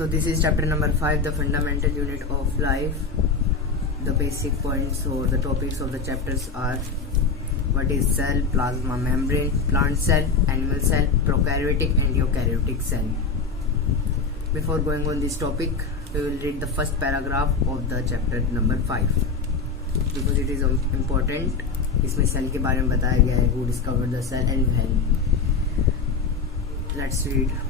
So this is chapter number 5, the fundamental unit of life. The basic points or the topics of the chapters are: what is cell, plasma membrane, plant cell, animal cell, prokaryotic and eukaryotic cell. Before going on this topic, we will read the first paragraph of the chapter number 5 because it is important. इसमें cell के बारे में बताया गया है, who discovered the cell and when. Let's read.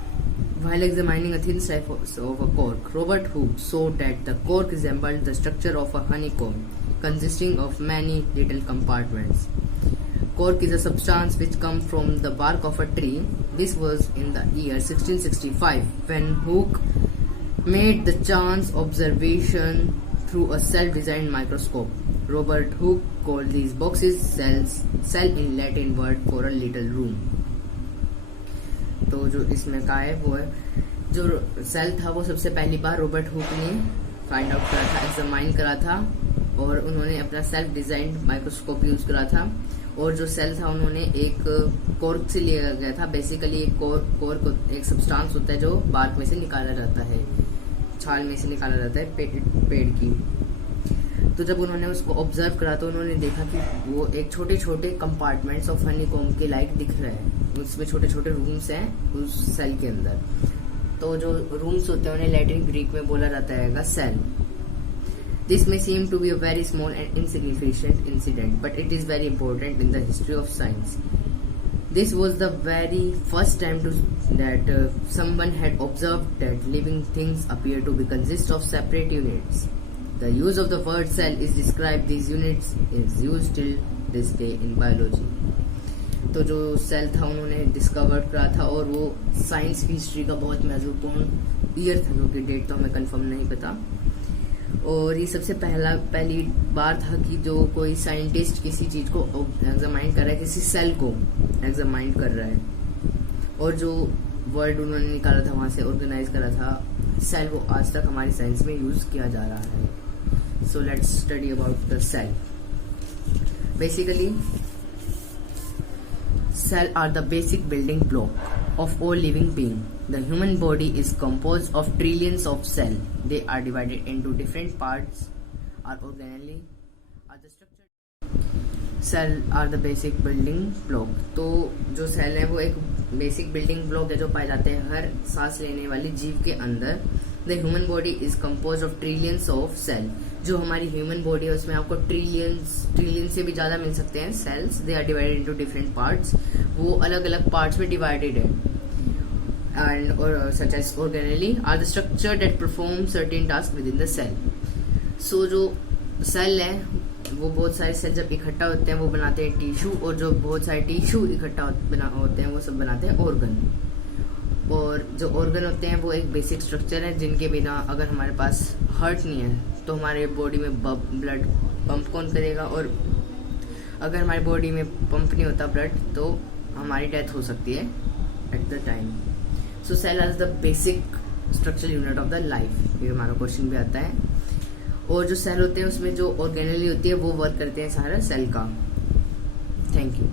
While examining a thin slice of a cork, Robert Hooke saw that the cork resembled the structure of a honeycomb, consisting of many little compartments. Cork is a substance which comes from the bark of a tree. This was in the year 1665 when Hooke made the chance observation through a cell-designed microscope. Robert Hooke called these boxes cells, cell in Latin word for a little room. तो जो इसमें का है वो है जो cell था वो सबसे पहली बार रॉबर्ट हुक ने फाइंड आउट करा था, एग्जामाइन करा था और उन्होंने अपना सेल्फ डिजाइंड माइक्रोस्कोप यूज करा था। और जो सेल था उन्होंने एक कॉर्क से लिया गया था। बेसिकली एक कॉर्क एक सब्सटेंस होता है जो बार्क में से निकाला जाता है, छाल में से निकाला जाता है पेड़ की। तो जब उन्होंने उसको ऑब्जर्व करा तो उन्होंने देखा कि वो एक छोटे छोटे कंपार्टमेंट्स ऑफ हनीकॉम्ब के लाइक दिख रहे हैं, उसमें छोटे छोटे रूम्स हैं उस सेल के अंदर। तो जो रूम्स होते हैं उन्हें लैटिन ग्रीक में बोला जाता है cell. This may seem to be a very small and insignificant incident but it is very important in the history of science. This was the very first time that someone had observed that living things appear to be consist of separate units. The use of the word cell is described these units is used till this day in biology. तो जो cell था उन्होंने discover करा था और वो science की history का बहुत महत्वपूर्ण ईयर था, जो कि डेट तो हमें कंफर्म नहीं पता। और ये सबसे पहली बार था कि जो कोई साइंटिस्ट किसी चीज को एग्जामाइन कर रहा है, किसी सेल को एग्जामाइन कर रहा है। और जो वर्ड उन्होंने निकाला था वहां से ऑर्गेनाइज करा था सेल, वो आज तक हमारी साइंस में यूज किया जा रहा है। So let's study about the cell. Basically cells are the basic building block of all living being. The human body is composed of trillions of cells. They are divided into different parts or organelles are the structure. Cell are the basic building block. तो जो cell है वो एक basic building block है जो पाए जाते हैं हर सांस लेने वाली जीव के अंदर. The human body is composed of trillions of cells. जो हमारी ह्यूमन बॉडी है उसमें आपको ट्रिलियन से भी ज्यादा मिल सकते हैं cells. They are divided into different parts. वो अलग अलग पार्ट्स में डिवाइडेड है. And such as organelle are the structure that perform certain task within the cell. So जो सेल है वो बहुत सारे सेल जब इकट्ठा होते हैं वो बनाते हैं टिश्यू, और जो बहुत सारे टिश्यू इकट्ठा होते हैं वो सब बनाते हैं ऑर्गन. और जो ऑर्गन होते हैं वो एक बेसिक स्ट्रक्चर है जिनके बिना अगर हमारे पास हार्ट नहीं है तो हमारे बॉडी में ब्लड पंप कौन करेगा, और अगर हमारी बॉडी में पंप नहीं होता ब्लड तो हमारी डेथ हो सकती है at the time. So cell is the basic structural unit of the life. ये हमारा क्वेश्चन भी आता है. और जो सेल होते हैं उसमें जो ऑर्गेनेली होती है वो वर्क करते हैं सारा सेल का. Thank you.